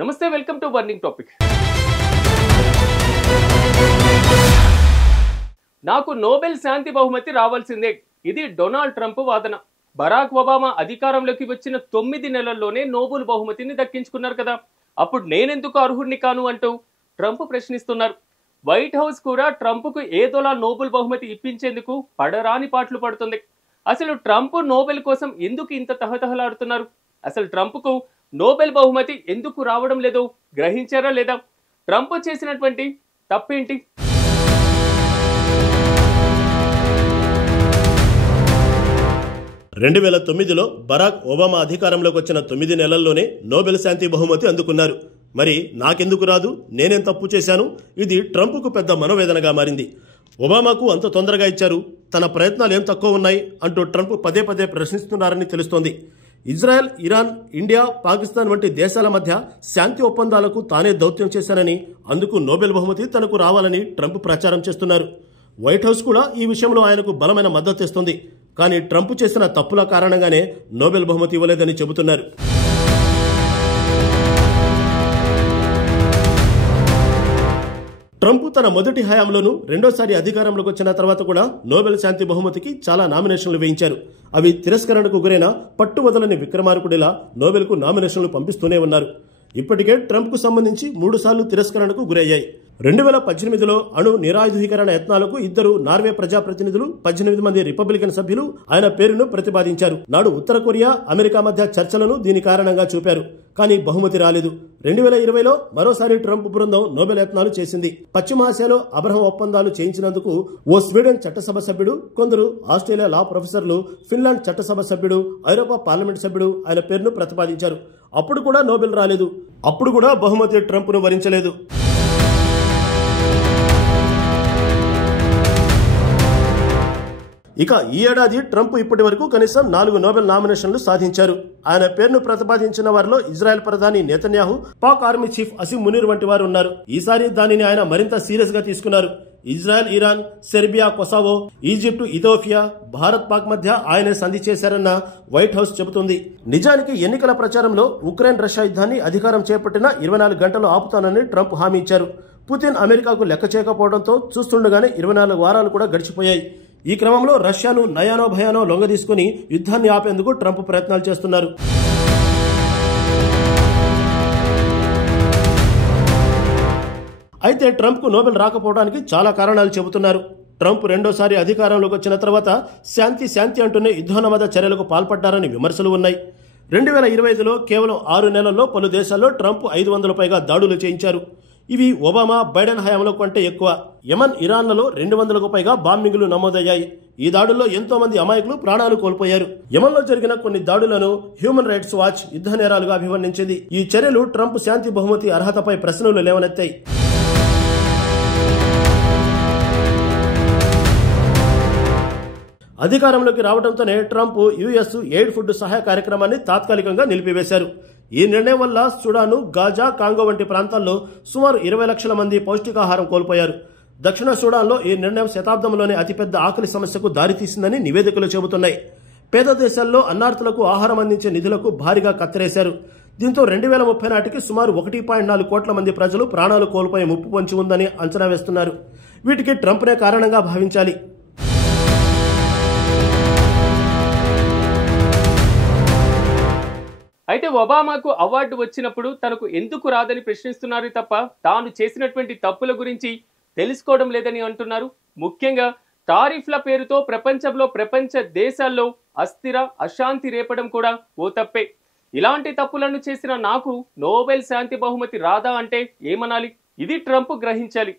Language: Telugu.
నమస్తే, వెల్కమ్ టు బర్నింగ్ టాపిక్. నాకు నోబెల్ శాంతి బహుమతి రావాల్సిందే, ఇది డొనాల్డ్ ట్రంప్ వాదన. బరాక్ ఒబామా అధికారంలోకి వచ్చిన 9 నెలల్లోనే నోబెల్ బహుమతిని దక్కించుకున్నారు కదా, అప్పుడు నేనెందుకు అర్హుడిని కాను అంటూ ట్రంప్ ప్రశ్నిస్తున్నారు. వైట్ హౌస్ కూడా ట్రంప్కు ఏదోలా నోబెల్ బహుమతి ఇప్పించేందుకు పడరాని పాటలు పడుతుంది. అసలు ట్రంప్ నోబెల్ కోసం ఎందుకు ఇంత తహతహలాడుతున్నారు? అసలు ట్రంప్కు నోబెల్ బహుమతి ఎందుకు రావడం లేదో గ్రహించారా లేదా? ట్రంప్ చేసినటువంటి తప్పేంటి? రెండు 2009లో బరాక్ ఒబామా అధికారంలోకి వచ్చిన 9 నెలల్లోనే నోబెల్ శాంతి బహుమతి అందుకున్నారు. మరి నాకెందుకు రాదు? నేనేం తప్పు చేశాను? ఇది ట్రంప్కు పెద్ద మనోవేదనగా మారింది. ఒబామాకు అంత తొందరగా ఇచ్చారు, తన ప్రయత్నాలు ఏం తక్కువ ఉన్నాయి అంటూ ట్రంప్ పదే పదే ప్రశ్నిస్తున్నారని తెలుస్తోంది. ఇజ్రాయెల్, ఇరాన్, ఇండియా, పాకిస్తాన్ వంటి దేశాల మధ్య శాంతి ఒప్పందాలకు తానే దౌత్యం చేశానని, అందుకు నోబెల్ బహుమతి తనకు రావాలని ట్రంప్ ప్రచారం చేస్తున్నారు. వైట్ హౌస్ కూడా ఈ విషయంలో ఆయనకు బలమైన మద్దతు ఇస్తుంది. కానీ ట్రంప్ చేసిన తప్పుల కారణంగానే నోబెల్ బహుమతి ఇవ్వలేదని చెబుతున్నారు. ట్రంప్ తన మొదటి హయాంలోనూ రెండోసారి అధికారంలోకి వచ్చిన తర్వాత కూడా నోబెల్ శాంతి బహుమతికి చాలా నామినేషన్లు వేయించారు. అవి తిరస్కరణకు గురైన పట్టువదలని విక్రమార్కుడిలా నోబెల్కు నామినేషన్లు పంపిస్తూనే ఉన్నారు. ఇప్పటికే ట్రంప్కు సంబంధించి 3 సార్లు తిరస్కరణకు గురయ్యాయి. 2018లో అణు నిరాయుధీకరణ యత్నాలకు 2 నార్వే ప్రజాప్రతినిధులు, 18 మంది రిపబ్లికన్ సభ్యులు ఆయన పేరును ప్రతిపాదించారు. నాడు ఉత్తర కొరియా, అమెరికా మధ్య చర్చలను దీని కారణంగా చూపారు. కానీ బహుమతి రాలేదు. 2020లో మరోసారి ట్రంప్ బృందం నోబెల్ యత్నాలు చేసింది. పశ్చిమాసియాలో అబ్రహం ఒప్పందాలు చేయించినందుకు ఓ స్వీడన్ చట్టసభ సభ్యుడు, కొందరు ఆస్ట్రేలియా లా ప్రొఫెసర్లు, ఫిన్లాండ్ చట్టసభ సభ్యుడు, ఐరోపా పార్లమెంట్ సభ్యుడు ఆయన పేరును ప్రతిపాదించారు. అప్పుడు కూడా నోబెల్ రాలేదు. అప్పుడు కూడా బహుమతి ట్రంప్ను వరించలేదు. ఇక ఈ ఏడాది ట్రంప్ ఇప్పటి వరకు కనీసం 4 నోబెల్ నామినేషన్లు సాధించారు. ఆయన పేరును ప్రతిపాదించిన వారిలో ఇజ్రాయెల్ ప్రధాని Netanyahu, Pak army chief Asim Munir వంటి వారు ఉన్నారు. ఈసారి దానిని ఆయన మరింత సీరియస్ గా తీసుకున్నారు. Israel, Iran, Serbia, Kosovo, Egypt, Ethiopia, Bharat, Pak మధ్య ఆయనే సంధి చేశారన్న వైట్ హౌస్ చెబుతుంది. నిజానికి ఎన్నికల ప్రచారంలో ఉక్రెయిన్ రష్యా యుద్ధాన్ని అధికారం చేపట్టిన 24 గంటలు ఆపుతానని ట్రంప్ హామీ ఇచ్చారు. పుతిన్ అమెరికాకు లెక్క చేయకపోవడంతో చూస్తుండగానే 24 వారాలు కూడా గడిచిపోయాయి. ఈ క్రమంలో రష్యాను నయానో భయానో లొంగదీసుకుని యుద్ధాన్ని ఆపేందుకు ట్రంప్ ప్రయత్నాలు చేస్తున్నారు. అయితే ట్రంప్కు నోబెల్ రాకపోవడానికి చాలా కారణాలు చెబుతున్నారు. ట్రంప్ రెండోసారి అధికారంలోకి వచ్చిన తర్వాత శాంతి అంటూనే యుద్ధోన్మాద చర్యలకు పాల్పడ్డారని విమర్శలు ఉన్నాయి. 2025లో కేవలం 6 నెలల్లో పలు దేశాల్లో ట్రంప్ 500 పైగా దాడులు చేయించారు. ఇవి ఒబామా, బైడెన్ హయాంలో కంటే ఎక్కువ. యమన్, ఇరాన్లలో 200కు పైగా బాంబింగ్లు నమోదయ్యాయి. ఈ దాడుల్లో ఎంతో మంది అమాయకులు ప్రాణాలు కోల్పోయారు. యమన్లో జరిగిన కొన్ని దాడులను హ్యూమన్ రైట్స్ వాచ్ యుద్ధ నేరాలుగా అభివర్ణించింది. ఈ చర్యలు ట్రంప్ శాంతి బహుమతి అర్హతపై ప్రశ్నలు లేవనెత్తాయి. అధికారంలోకి రావడంతోనే ట్రంప్ యుఎస్ ఎయిడ్ ఫుడ్ సహాయ కార్యక్రమాన్ని తాత్కాలికంగా నిలిపివేశారు. ఈ నిర్ణయం వల్ల సుడాను, గాజా, కాంగో వంటి ప్రాంతాల్లో సుమారు 20 లక్షల మంది పౌష్టికాహారం కోల్పోయారు. దక్షిణ సుడాన్లో ఈ నిర్ణయం శతాబ్దంలోనే అతిపెద్ద ఆకలి సమస్యకు దారితీసిందని నివేదికలు చెబుతున్నాయి. పేద దేశాల్లో అన్నార్థులకు ఆహారం అందించే నిధులకు భారీగా కత్తెరేశారు. దీంతో 2030 నాటికి సుమారు 1.4 కోట్ల మంది ప్రజలు ప్రాణాలు కోల్పోయే ముప్పు పొంచి ఉందని అంచనా వేస్తున్నారు. వీటికి ట్రంప్నే కారణంగా భావించాలి. అయితే ఒబామాకు అవార్డు వచ్చినప్పుడు తనకు ఎందుకు రాదని ప్రశ్నిస్తున్నారు తప్ప తాను చేసినటువంటి తప్పుల గురించి తెలుసుకోవడం లేదని అంటున్నారు. ముఖ్యంగా టారిఫ్ల పేరుతో ప్రపంచ దేశాల్లో అశాంతి రేపడం కూడా ఓ తప్పే. ఇలాంటి తప్పులను చేసిన నాకు నోబెల్ శాంతి బహుమతి రాదా అంటే ఏమనాలి? ఇది ట్రంప్ గ్రహించాలి.